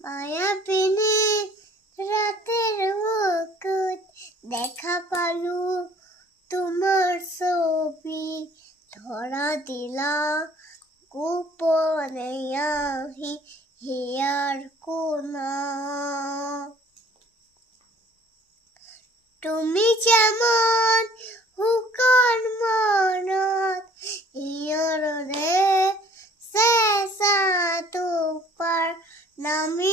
মায়াবিনী রাতের মুকুট দেখা পালু তোমার ছবি ধরা দিলা গোপনে আহি হিয়ার কোনা তুমি যেমন হুকর মনত হিয়র রে চেঁচা তোপাৰ নামি